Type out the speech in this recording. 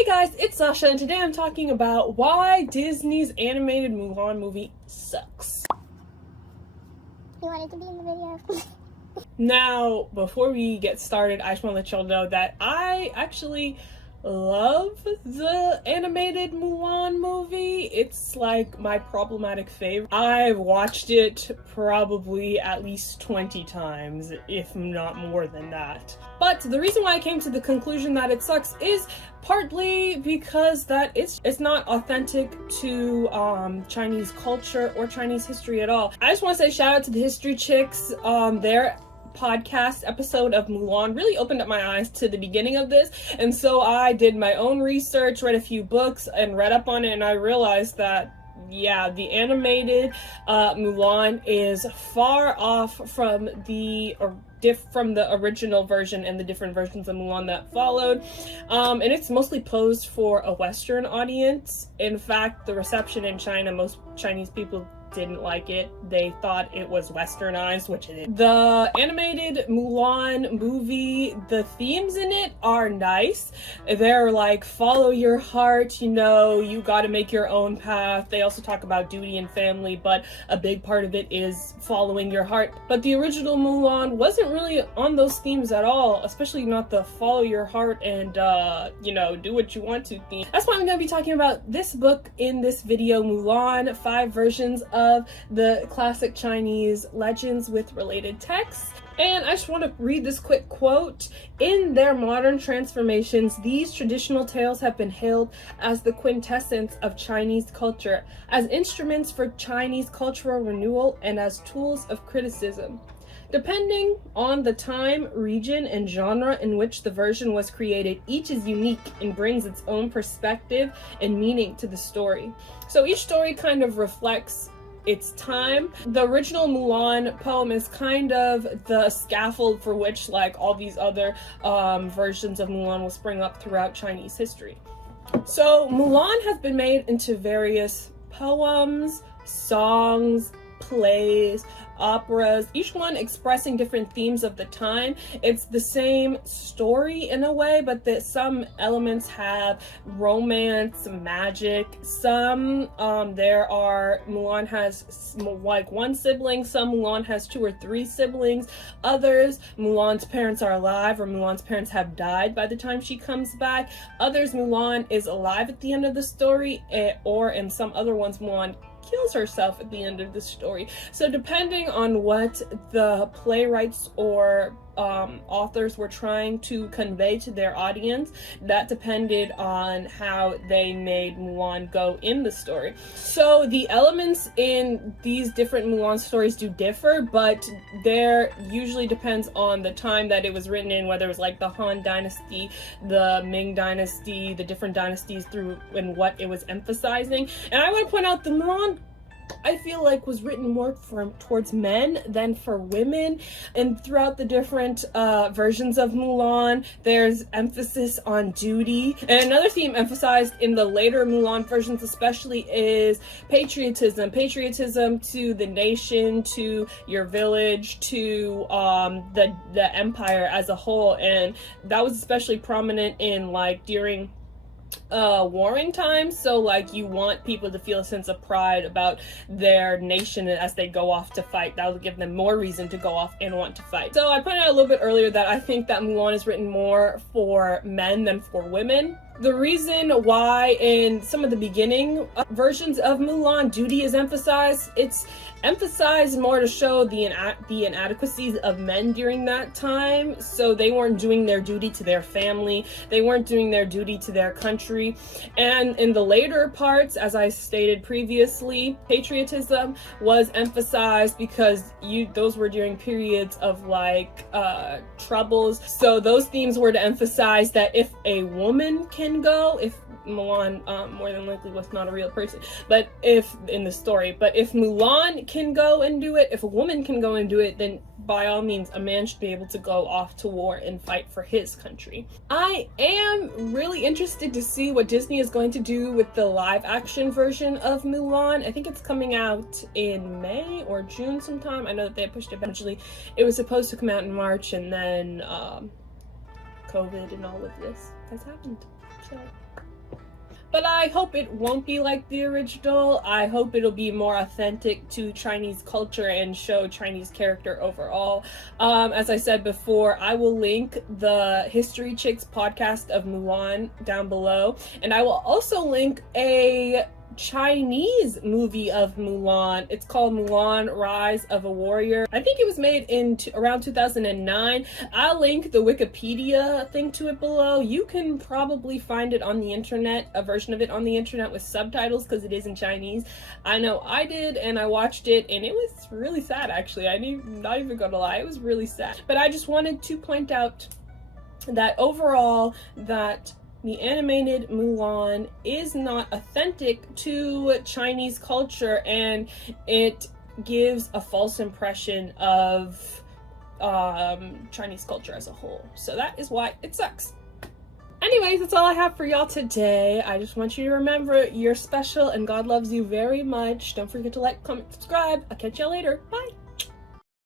Hey guys, it's Sasha, and today I'm talking about why Disney's animated Mulan movie sucks. You wanted to be in the video. Now, before we get started, I just want to let y'all know that I actually love the animated Mulan movie. It's like my problematic favorite. I've watched it probably at least 20 times, if not more than that. But the reason why I came to the conclusion that it sucks is partly because that it's not authentic to Chinese culture or Chinese history at all. I just want to say shout out to the History Chicks. Their podcast episode of Mulan really opened up my eyes to the beginning of this, and so I did my own research, read a few books, and read up on it, and I realized that yeah, the animated Mulan is far off from the original version and the different versions of Mulan that followed, and it's mostly posed for a Western audience. In fact, the reception in China, most Chinese people didn't like it. They thought it was westernized, which it is. The animated Mulan movie, the themes in it are nice. They're like, follow your heart, you gotta make your own path. They also talk about duty and family, but a big part of it is following your heart. But the original Mulan wasn't really on those themes at all, especially not the follow your heart and do what you want to theme. That's why I'm gonna be talking about this book in this video, Mulan, 5 versions of the classic Chinese legends with related texts. And I just want to read this quick quote. In their modern transformations, these traditional tales have been hailed as the quintessence of Chinese culture, as instruments for Chinese cultural renewal, and as tools of criticism. Depending on the time, region, and genre in which the version was created, each is unique and brings its own perspective and meaning to the story. So each story kind of reflects its time. The original Mulan poem is kind of the scaffold for which all these other versions of Mulan will spring up throughout Chinese history. So Mulan has been made into various poems, songs, plays, operas, each one expressing different themes of the time. It's the same story in a way, but that some elements have romance, magic. Some Mulan has one sibling, some Mulan has 2 or 3 siblings. Others, Mulan's parents are alive, or Mulan's parents have died by the time she comes back. Others, Mulan is alive at the end of the story, or in some other ones, Mulan kills herself at the end of the story. So depending on what the playwrights or authors were trying to convey to their audience, that depended on how they made Mulan go in the story. So the elements in these different Mulan stories do differ, but there usually depends on the time that it was written in, whether it was like the Han Dynasty, the Ming Dynasty, the different dynasties through and what it was emphasizing. And I want to point out the Mulan, I feel like, was written more towards men than for women. And throughout the different versions of Mulan, there's emphasis on duty. And another theme emphasized in the later Mulan versions especially is patriotism. Patriotism to the nation, to your village, to the empire as a whole. And that was especially prominent in during warring times. So you want people to feel a sense of pride about their nation as they go off to fight. That will give them more reason to go off and want to fight. So I pointed out a little bit earlier that I think that Mulan is written more for men than for women. The reason why in some of the beginning versions of Mulan duty is emphasized, it's emphasized more to show the inadequacies of men during that time. So they weren't doing their duty to their family, they weren't doing their duty to their country. And in the later parts, as I stated previously, patriotism was emphasized because those were during periods of troubles. So those themes were to emphasize that if a woman can go, if Mulan more than likely was not a real person, but if Mulan can go and do it, if a woman can go and do it, then by all means a man should be able to go off to war and fight for his country. I am really interested to see what Disney is going to do with the live action version of Mulan. I think it's coming out in May or June sometime. I know that they pushed it eventually. It was supposed to come out in March, and then COVID and all of this has happened. So but I hope it won't be like the original. I hope it'll be more authentic to Chinese culture and show Chinese character overall. As I said before, I will link the History Chicks podcast of Mulan down below, and I will also link a Chinese movie of Mulan. It's called Mulan Rise of a Warrior. I think it was made in around 2009. I'll link the Wikipedia thing to it below. You can probably find it on the internet, a version of it on the internet with subtitles, because it is in Chinese. I know I did, and I watched it, and it was really sad, actually. I'm not even gonna lie, it was really sad. But I just wanted to point out that overall, that the animated Mulan is not authentic to Chinese culture, and it gives a false impression of Chinese culture as a whole. So that is why it sucks. Anyways, that's all I have for y'all today. I just want you to remember you're special and God loves you very much. Don't forget to like, comment, subscribe. I'll catch y'all later. Bye.